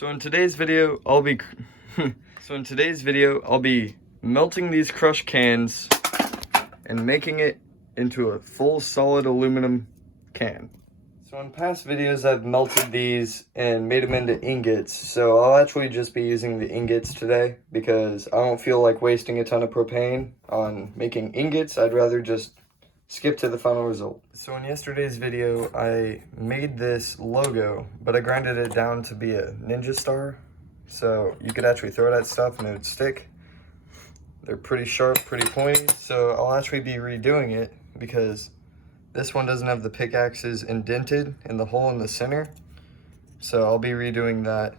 So in today's video, I'll be melting these crushed cans and making it into a full solid aluminum can. So in past videos, I've melted these and made them into ingots. So I'll actually just be using the ingots today because I don't feel like wasting a ton of propane on making ingots. I'd rather just skip to the final result. So in yesterday's video, I made this logo, but I grinded it down to be a ninja star. So you could actually throw that stuff and it would stick. They're pretty sharp, pretty pointy. So I'll actually be redoing it because this one doesn't have the pickaxes indented in the hole in the center. So I'll be redoing that.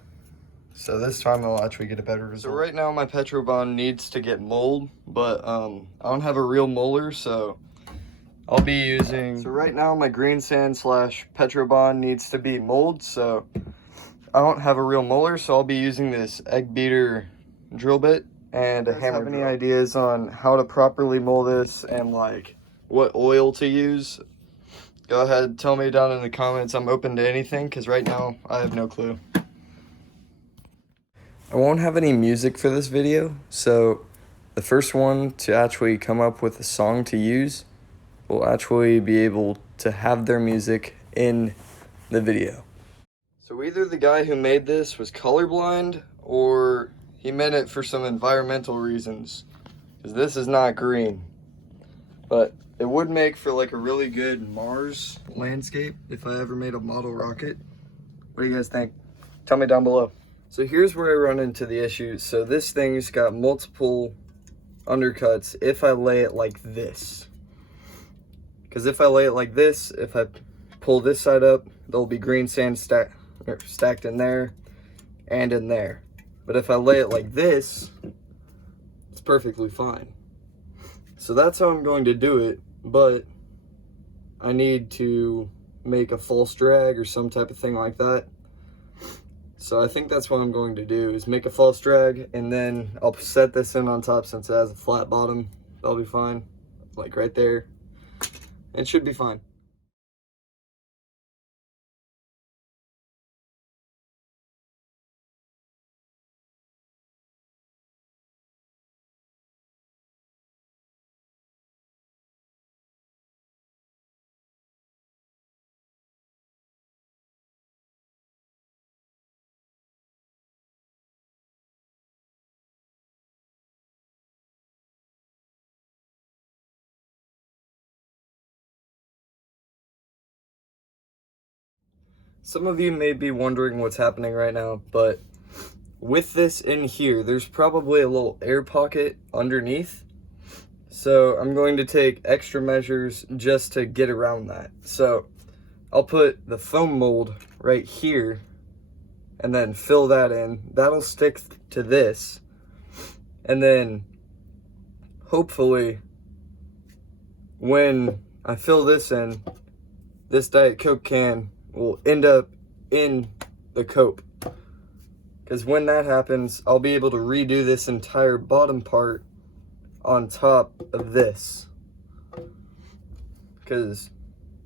So this time I'll actually get a better result. So right now my Petrobond needs to get mold, but I don't have a real molar, so I'll be using, so right now my green sand slash Petrobond needs to be mold, so I don't have a real molar, so I'll be using this egg beater drill bit and a hammer. If you have any ideas on how to properly mold this and like what oil to use, go ahead, tell me down in the comments. I'm open to anything because right now I have no clue. I won't have any music for this video, so the first one to actually come up with a song to use will actually be able to have their music in the video. So either the guy who made this was colorblind or he meant it for some environmental reasons, because this is not green. But it would make for like a really good Mars landscape if I ever made a model rocket. What do you guys think? Tell me down below. So here's where I run into the issue. So this thing's got multiple undercuts if I lay it like this. Because if I lay it like this, if I pull this side up, there'll be green sand stacked in there and in there. But if I lay it like this, it's perfectly fine. So that's how I'm going to do it, but I need to make a false drag or some type of thing like that. So I think that's what I'm going to do, is make a false drag, and then I'll set this in on top since it has a flat bottom. That'll be fine, like right there. It should be fine. Some of you may be wondering what's happening right now, but with this in here, there's probably a little air pocket underneath. So I'm going to take extra measures just to get around that. So I'll put the foam mold right here and then fill that in. That'll stick to this. And then hopefully when I fill this in, this Diet Coke can will end up in the cope. Because when that happens, I'll be able to redo this entire bottom part on top of this. Because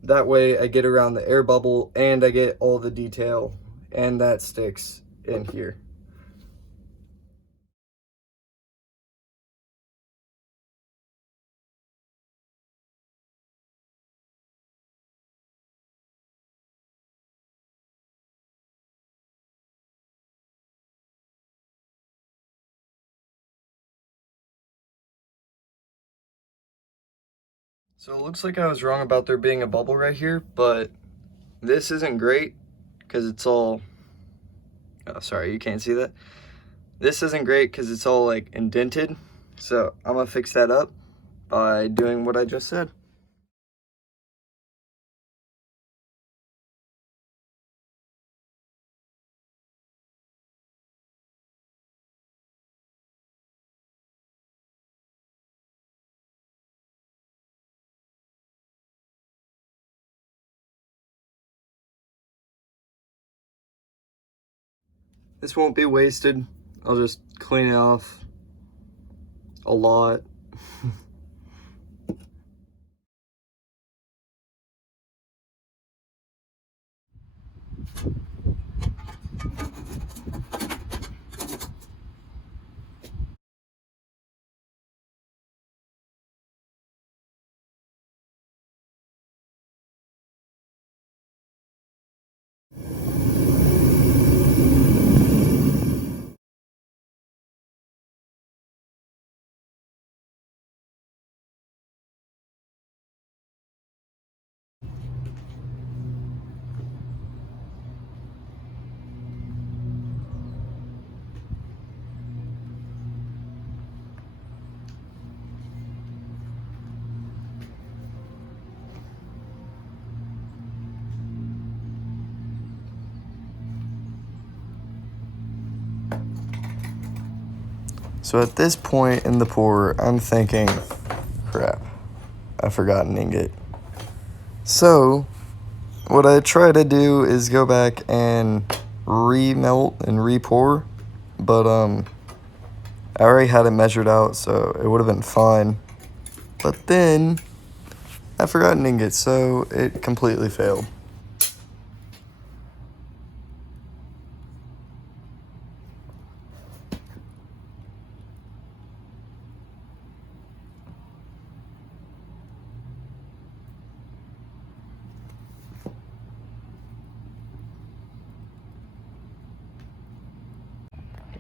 that way I get around the air bubble and I get all the detail, and that sticks in here. So it looks like I was wrong about there being a bubble right here, but this isn't great because it's all, oh sorry, you can't see that. This isn't great because it's all like indented. So I'm gonna fix that up by doing what I just said. This won't be wasted. I'll just clean it off a lot. So at this point in the pour, I'm thinking, crap, I forgot an ingot. So what I try to do is go back and remelt and re-pour, but I already had it measured out, so it would have been fine. But then I forgot an ingot, so it completely failed.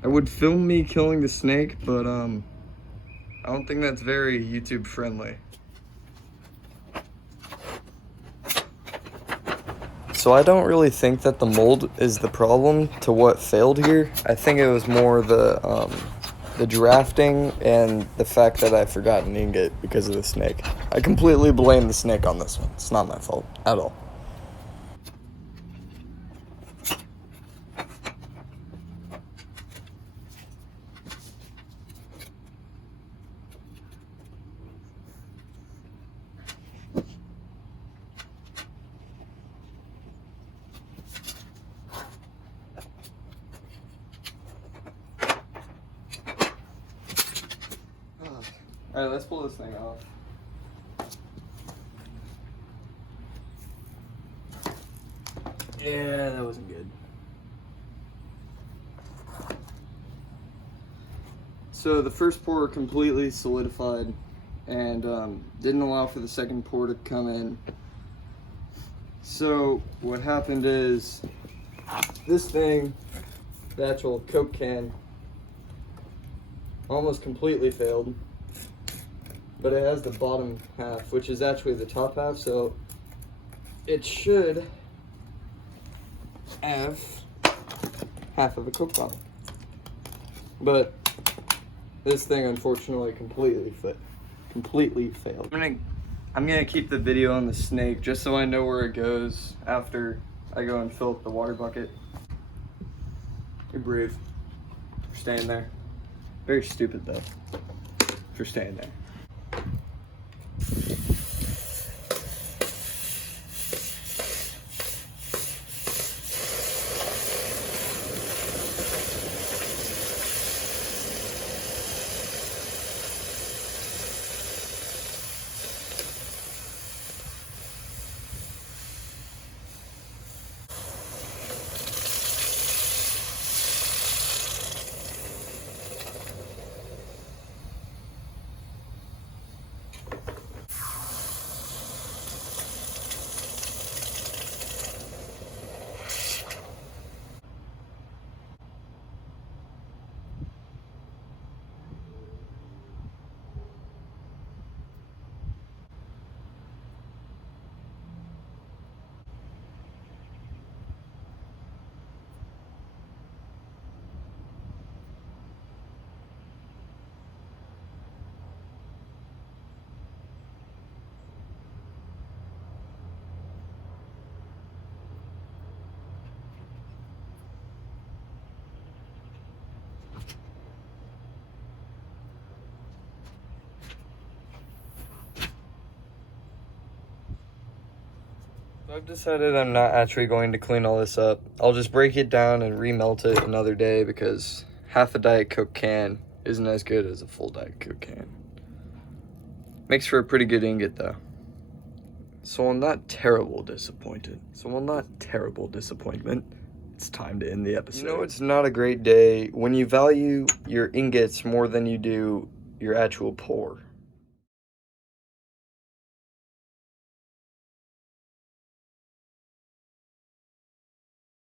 I would film me killing the snake, but I don't think that's very YouTube friendly. So I don't really think that the mold is the problem to what failed here. I think it was more the drafting and the fact that I forgot an ingot because of the snake. I completely blame the snake on this one. It's not my fault at all. All right, let's pull this thing off. Yeah, that wasn't good. So the first pour completely solidified and didn't allow for the second pour to come in. So what happened is this thing, the actual Coke can, almost completely failed. But it has the bottom half, which is actually the top half, so it should have half of a Coke bottle. But this thing unfortunately completely failed. I'm gonna keep the video on the snake just so I know where it goes after I go and fill up the water bucket. You're brave for staying there. Very stupid though for staying there. I've decided I'm not actually going to clean all this up. I'll just break it down and remelt it another day because half a Diet Coke can isn't as good as a full Diet Coke can. Makes for a pretty good ingot though. So on that terrible disappointment, it's time to end the episode. You know it's not a great day when you value your ingots more than you do your actual pour.